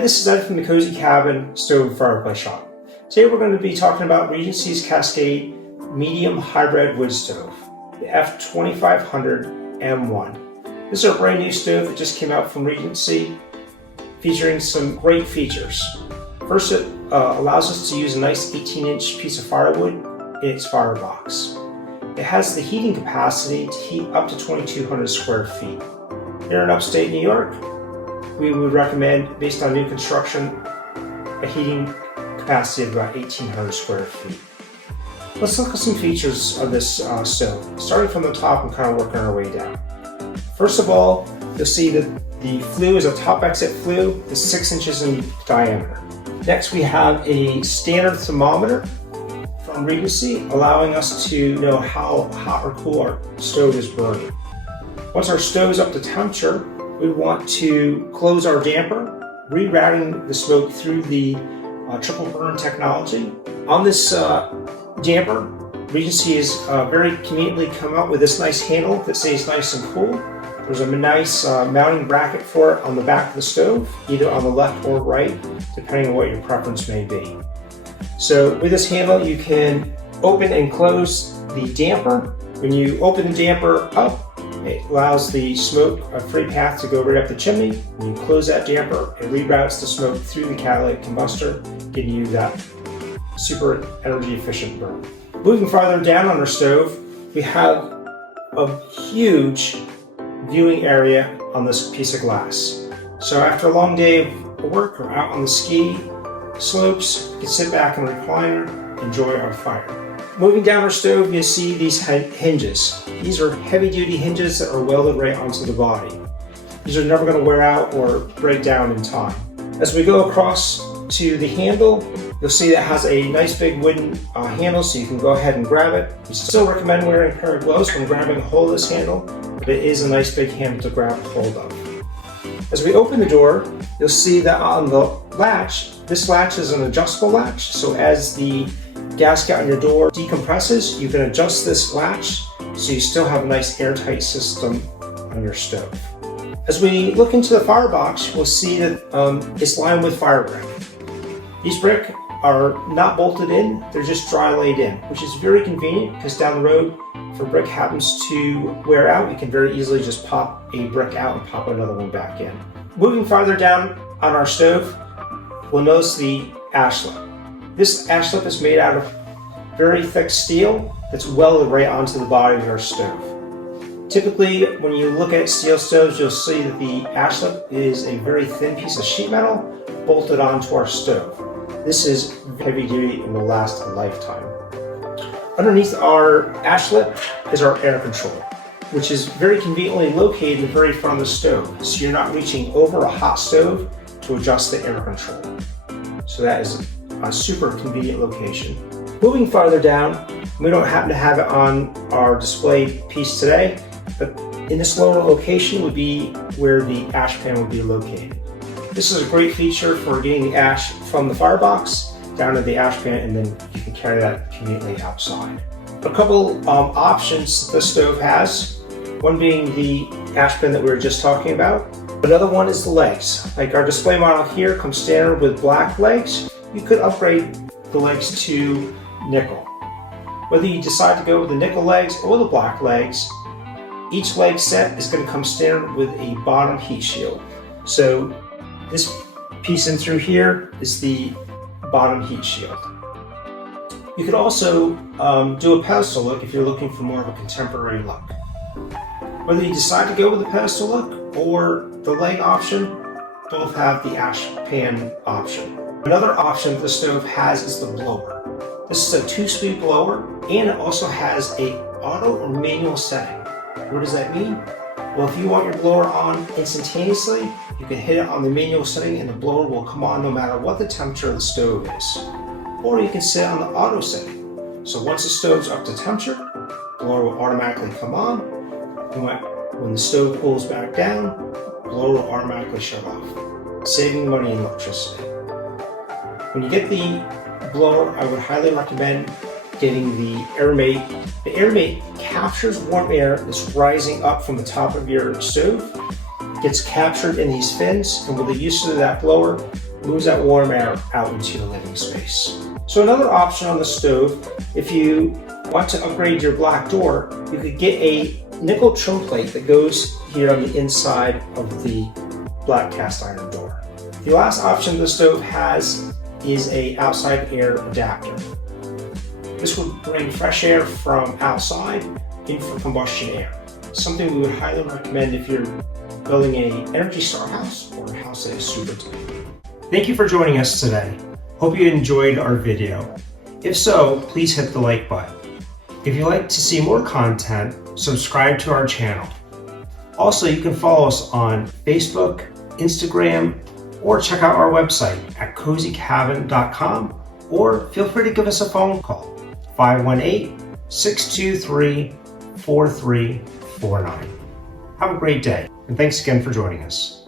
this is Ed from the Cozy Cabin Stove and Fireplace Shop. Today we're going to be talking about Regency's Cascade Medium Hybrid Wood Stove, the F2500M-1. This is a brand new stove that just came out from Regency, featuring some great features. First, it allows us to use a nice 18-inch piece of firewood in its firebox. It has the heating capacity to heat up to 2,200 square feet. Here in upstate New York, we would recommend, based on new construction, a heating capacity of about 1,800 square feet. Let's look at some features of this stove, starting from the top and kind of working our way down. First of all, you'll see that the flue is a top exit flue, is 6 inches in diameter. Next, we have a standard thermometer from Regency, allowing us to know how hot or cool our stove is burning. Once our stove is up to temperature, we want to close our damper, rerouting the smoke through the triple burn technology. On this damper, Regency has very conveniently come up with this nice handle that stays nice and cool. There's a nice mounting bracket for it on the back of the stove, either on the left or right, depending on what your preference may be. So with this handle, you can open and close the damper. When you open the damper up, it allows the smoke a free path to go right up the chimney. When you close that damper, it reroutes the smoke through the catalytic combustor, giving you that super energy efficient burn. Moving farther down on our stove, we have a huge viewing area on this piece of glass. So after a long day of work or out on the ski slopes, you can sit back in a recliner, enjoy our fire. Moving down our stove, you'll see these hinges. These are heavy-duty hinges that are welded right onto the body. These are never going to wear out or break down in time. As we go across to the handle, you'll see that it has a nice big wooden handle, so you can go ahead and grab it. We still recommend wearing a pair of gloves when grabbing a hold of this handle, but it is a nice big handle to grab hold of. As we open the door, you'll see that on the latch, this latch is an adjustable latch, so as the gasket on your door decompresses, you can adjust this latch so you still have a nice airtight system on your stove. As we look into the firebox, we'll see that it's lined with fire brick. These brick are not bolted in, they're just dry laid in, which is very convenient because down the road, if a brick happens to wear out, you can very easily just pop a brick out and pop another one back in. Moving farther down on our stove, we'll notice the ash lip. This ash lip is made out of very thick steel that's welded right onto the body of our stove. Typically, when you look at steel stoves, you'll see that the ash lip is a very thin piece of sheet metal bolted onto our stove. This is heavy duty and will last a lifetime. Underneath our ash lip is our air control, which is very conveniently located in the very front of the stove, so you're not reaching over a hot stove to adjust the air control. So that is a super convenient location. Moving farther down, we don't happen to have it on our display piece today, but in this lower location would be where the ash pan would be located. This is a great feature for getting the ash from the firebox down to the ash pan, and then you can carry that conveniently outside. A couple options that this stove has, one being the ash pan that we were just talking about. Another one is the legs. Like our display model here comes standard with black legs. You could upgrade the legs to nickel. Whether you decide to go with the nickel legs or the black legs, each leg set is going to come standard with a bottom heat shield. So this piece in through here is the bottom heat shield. You could also do a pedestal look if you're looking for more of a contemporary look. Whether you decide to go with the pedestal look or the leg option, both have the ash pan option. Another option that the stove has is the blower. This is a 2-speed blower, and it also has a auto or manual setting. What does that mean? Well, if you want your blower on instantaneously, you can hit it on the manual setting and the blower will come on no matter what the temperature of the stove is. Or you can set it on the auto setting. So once the stove's up to temperature, the blower will automatically come on, and when the stove cools back down, the blower will automatically shut off, saving money in electricity. When you get the blower, I would highly recommend getting the AirMate. The AirMate captures warm air that's rising up from the top of your stove, gets captured in these fins, and with the use of that blower, moves that warm air out into your living space. So another option on the stove, if you want to upgrade your black door, you could get a nickel trim plate that goes here on the inside of the black cast iron door. The last option the stove has is a outside air adapter. This would bring fresh air from outside in for combustion air. Something we would highly recommend if you're building an Energy Star house or a house that is super tight. Thank you for joining us today. Hope you enjoyed our video. If so, please hit the like button. If you'd like to see more content, subscribe to our channel. Also, you can follow us on Facebook, Instagram, or check out our website at cozycabin.com, or feel free to give us a phone call, 518-623-4349. Have a great day, and thanks again for joining us.